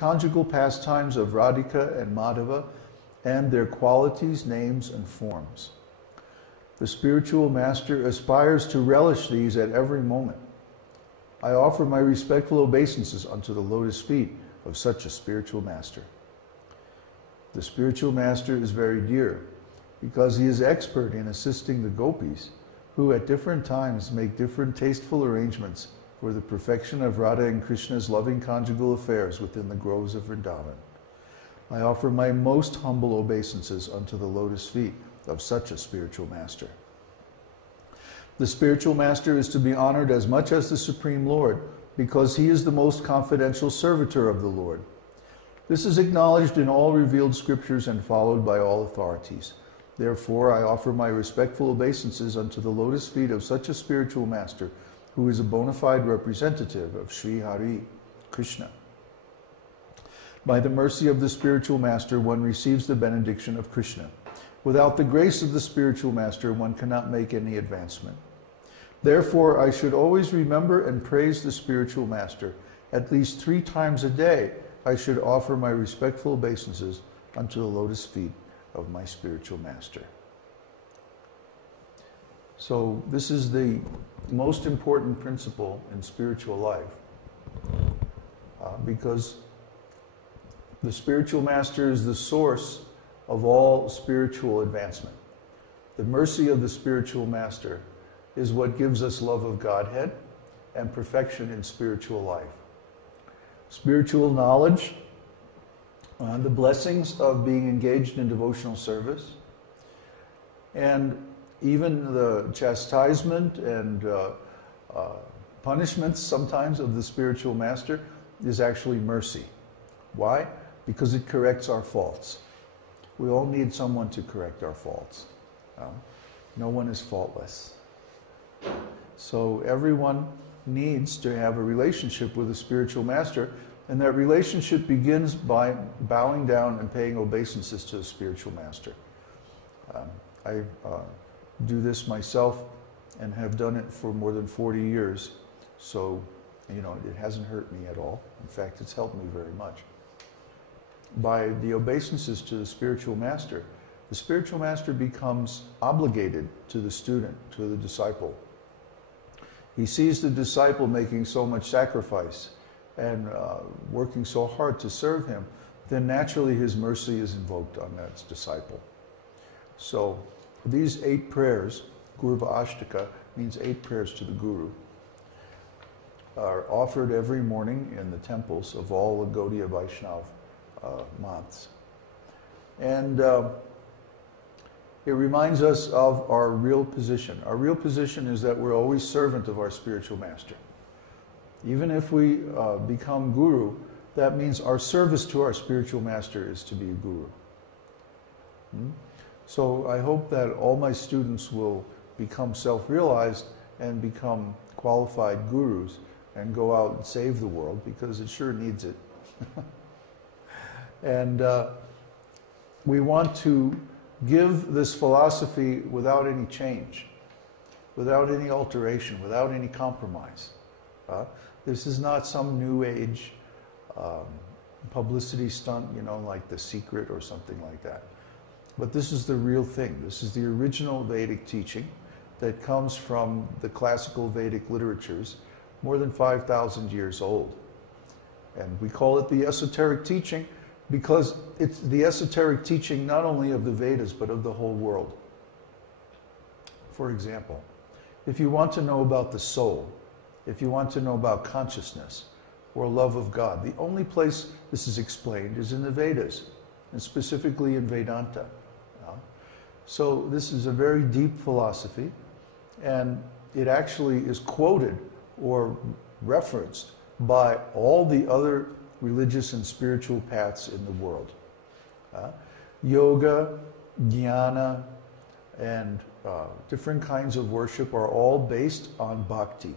conjugal pastimes of Radhika and Madhava, and their qualities, names, and forms. The spiritual master aspires to relish these at every moment. I offer my respectful obeisances unto the lotus feet of such a spiritual master. The spiritual master is very dear because he is expert in assisting the gopis, who at different times make different tasteful arrangements for the perfection of Radha and Krishna's loving conjugal affairs within the groves of Vrindavan. I offer my most humble obeisances unto the lotus feet of such a spiritual master. The spiritual master is to be honored as much as the Supreme Lord, because he is the most confidential servitor of the Lord. This is acknowledged in all revealed scriptures and followed by all authorities. Therefore, I offer my respectful obeisances unto the lotus feet of such a spiritual master, who is a bona fide representative of Sri Hari, Krishna. By the mercy of the spiritual master, one receives the benediction of Krishna. Without the grace of the spiritual master, one cannot make any advancement. Therefore, I should always remember and praise the spiritual master. At least 3 times a day, I should offer my respectful obeisances unto the lotus feet of my spiritual master. So this is the most important principle in spiritual life, because the spiritual master is the source of all spiritual advancement. The mercy of the spiritual master is what gives us love of Godhead and perfection in spiritual life. Spiritual knowledge, the blessings of being engaged in devotional service, and even the chastisement and punishments sometimes of the spiritual master is actually mercy. Why? Because it corrects our faults. We all need someone to correct our faults. No one is faultless. So everyone needs to have a relationship with a spiritual master, and that relationship begins by bowing down and paying obeisances to the spiritual master. I do this myself and have done it for more than 40 years, so it hasn't hurt me at all. In fact, it's helped me very much. By the obeisances to the spiritual master becomes obligated to the student, to the disciple. He sees the disciple making so much sacrifice and working so hard to serve him, then naturally his mercy is invoked on that disciple. So these 8 prayers, Gurvāṣṭaka means 8 prayers to the Guru, are offered every morning in the temples of all the Gaudiya Vaishnava months. And it reminds us of our real position. Our real position is that we're always servant of our spiritual master. Even if we become guru, that means our service to our spiritual master is to be a guru. So I hope that all my students will become self-realized and become qualified gurus and go out and save the world, because it sure needs it. And we want to give this philosophy without any change, without any alteration, without any compromise. This is not some new age publicity stunt, like The Secret or something like that. But this is the real thing. This is the original Vedic teaching that comes from the classical Vedic literatures, more than 5,000 years old. And we call it the esoteric teaching because it's the esoteric teaching not only of the Vedas, but of the whole world. For example, if you want to know about the soul, if you want to know about consciousness or love of God, the only place this is explained is in the Vedas, and specifically in Vedanta. So this is a very deep philosophy, and it actually is quoted or referenced by all the other religious and spiritual paths in the world. Yoga, jnana, and different kinds of worship are all based on bhakti.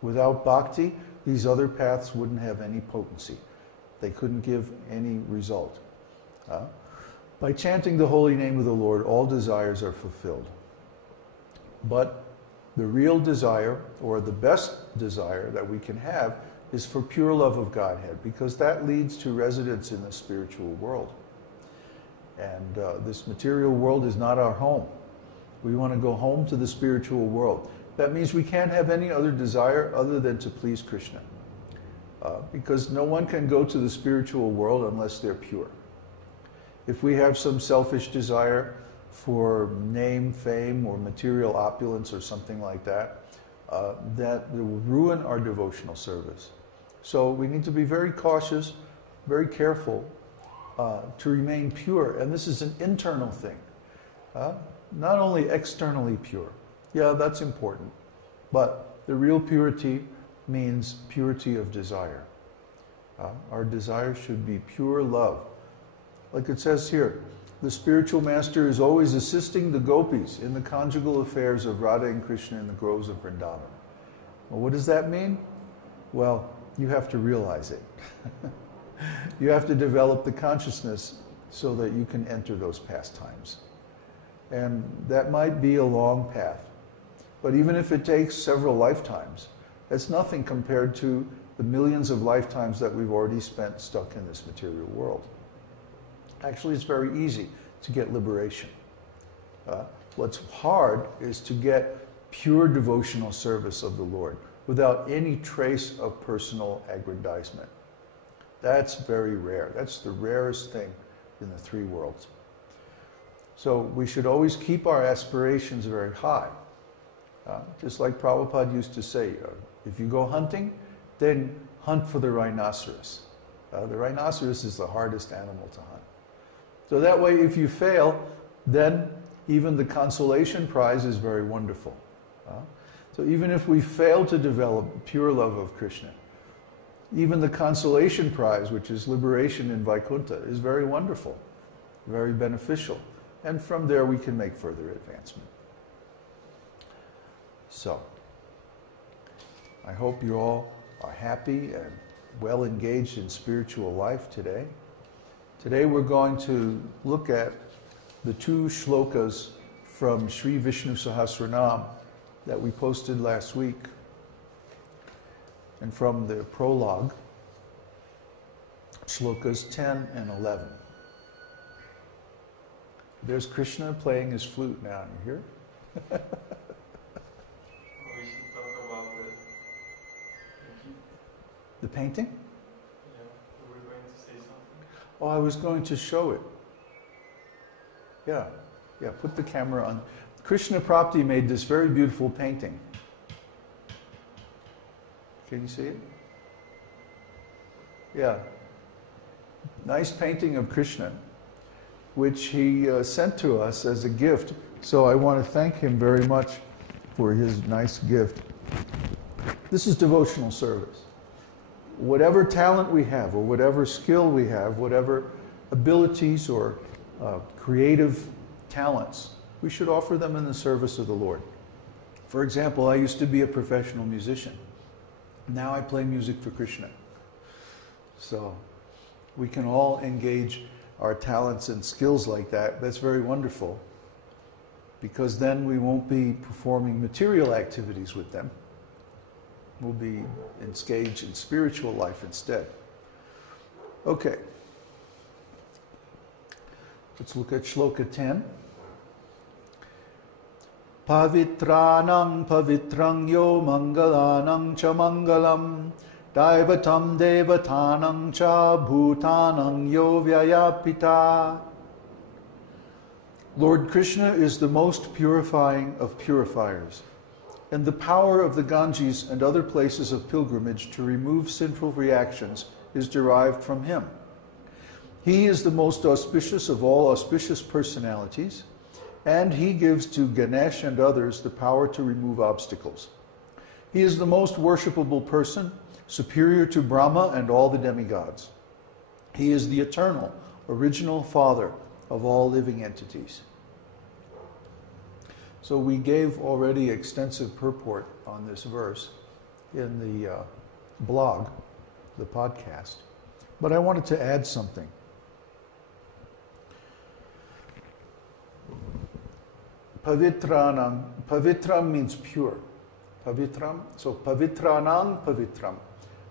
Without bhakti, these other paths wouldn't have any potency. They couldn't give any result. By chanting the holy name of the Lord, all desires are fulfilled. But the real desire, or the best desire that we can have, is for pure love of Godhead, because that leads to residence in the spiritual world. And this material world is not our home. We want to go home to the spiritual world. That means we can't have any other desire other than to please Krishna. Because no one can go to the spiritual world unless they're pure. If we have some selfish desire for name, fame, or material opulence or something like that, that will ruin our devotional service. So we need to be very cautious, very careful to remain pure. And this is an internal thing, not only externally pure. Yeah, that's important. But the real purity means purity of desire. Our desire should be pure love. Like it says here, the spiritual master is always assisting the gopis in the conjugal affairs of Radha and Krishna in the groves of Vrindavan. Well, what does that mean? Well, you have to realize it. You have to develop the consciousness so that you can enter those pastimes. And that might be a long path. But even if it takes several lifetimes, that's nothing compared to the millions of lifetimes that we've already spent stuck in this material world. Actually, it's very easy to get liberation. What's hard is to get pure devotional service of the Lord without any trace of personal aggrandizement. That's very rare. That's the rarest thing in the three worlds. So we should always keep our aspirations very high. Just like Prabhupada used to say, if you go hunting, then hunt for the rhinoceros. The rhinoceros is the hardest animal to hunt. So that way, if you fail, then even the consolation prize is very wonderful. So even if we fail to develop pure love of Krishna, even the consolation prize, which is liberation in Vaikuntha, is very wonderful, very beneficial. And from there we can make further advancement. So, I hope you all are happy and well engaged in spiritual life today. Today we're going to look at the 2 shlokas from Śrī Viṣṇusahasranāma that we posted last week, and from the prologue, shlokas 10 and 11. There's Krishna playing his flute now, you hear? We should talk about The painting? Yeah, we were going to say something. Oh, I was going to show it. Yeah, put the camera on. Krishna Prapti made this very beautiful painting. Can you see it? Yeah. Nice painting of Krishna, which he sent to us as a gift. So I want to thank him very much for his nice gift. This is devotional service. Whatever talent we have, or whatever skill we have, whatever abilities or creative talents, we should offer them in the service of the Lord. For example, I used to be a professional musician. Now I play music for Krishna. So we can all engage our talents and skills like that. That's very wonderful, because then we won't be performing material activities with them. We'll be engaged in spiritual life instead. Okay. Let's look at shloka 10. Pavitranang pavitrang yo mangalanang cha mangalam daivatam devatanang cha bhutanang yo vyayapita. Lord Krishna is the most purifying of purifiers, and the power of the Ganges and other places of pilgrimage to remove sinful reactions is derived from him. He is the most auspicious of all auspicious personalities, and he gives to Ganesh and others the power to remove obstacles. He is the most worshipable person, superior to Brahma and all the demigods. He is the eternal, original Father of all living entities. So we gave already extensive purport on this verse in the blog, the podcast, but I wanted to add something. Pavitram means pure. Pavitram, so pavitranang pavitram.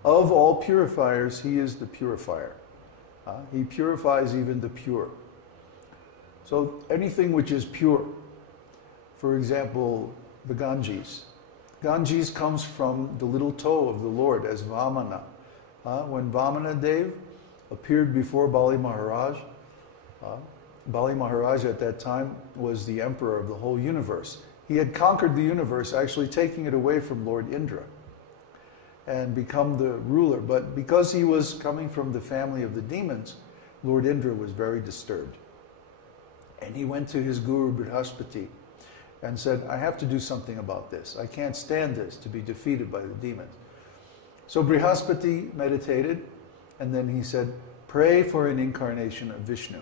Of all purifiers, he is the purifier. He purifies even the pure. So anything which is pure, for example, the Ganges. Ganges comes from the little toe of the Lord as Vamana. When Vamana Dev appeared before Bali Maharaj, Bali Maharaj at that time was the emperor of the whole universe. He had conquered the universe, actually taking it away from Lord Indra and become the ruler. But because he was coming from the family of the demons, Lord Indra was very disturbed. And he went to his guru Brihaspati and said, I have to do something about this. I can't stand this, to be defeated by the demons. So Brihaspati meditated, and then he said, pray for an incarnation of Vishnu.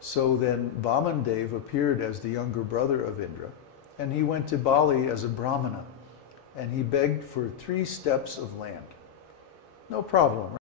So then Vamandev appeared as the younger brother of Indra, and he went to Bali as a Brahmana, and he begged for 3 steps of land. No problem, right?